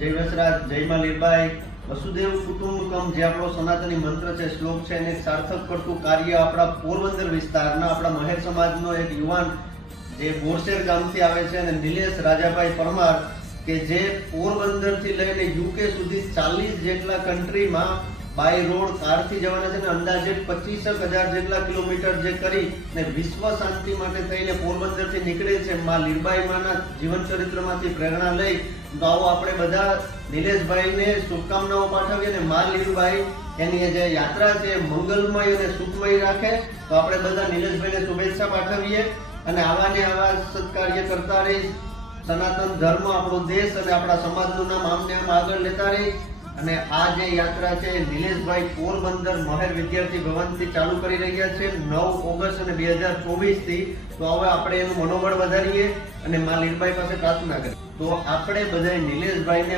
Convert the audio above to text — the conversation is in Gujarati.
જય વસરાજ, જય માં લીરબાઈ, વસુદેવ કુટુંબકમ જે આપણો સનાતની મંત્ર છે, શ્લોક છે, એને સાર્થક કરતું કાર્ય આપણા પોરબંદર વિસ્તારના આપણા મહેર સમાજનો એક યુવાન જે બોરસેર ગામથી આવે છે અને નિલેશ રાજાભાઈ પરમાર કે જે પોરબંદરથી લઈને યુકે સુધી 40 જેટલા કન્ટ્રીમાં બાય રોડ કારથી જવાના છે ને અંદાજે 25,000 જેટલા કિલોમીટર જે કરી ને વિશ્વ શાંતિ માટે થઈને પોરબંદરથી નીકળે છે માં લીરબાઈ માના જીવન ચરિત્રમાંથી પ્રેરણા લઈ તો આવો આપણે બધા નિલેશભાઈને શુભકામનાઓ પાઠવીએ અને માં લીરબાઈ એની જે યાત્રા છે મંગલમય અને સુખમય રાખે. તો આપણે બધા નિલેશભાઈને શુભેચ્છા પાઠવીએ અને આવા ને આવા સત્કાર્ય કરતા રહી, સનાતન ધર્મ, આપણો દેશ અને આપણા સમાજનું નામ આમને આમ આગળ લેતા રહી. અને આ જે યાત્રા છે નિલેશભાઈ પોરબંદર મહેર વિદ્યાર્થી ભવનથી ચાલુ કરી રહ્યા છે 9 ઓગસ્ટ અને 2024 થી. તો હવે આપણે એનું મનોબળ વધારીએ અને માં લીરબાઈ પાસે પ્રાર્થના કરીએ. તો આપણે બધાએ નિલેશભાઈને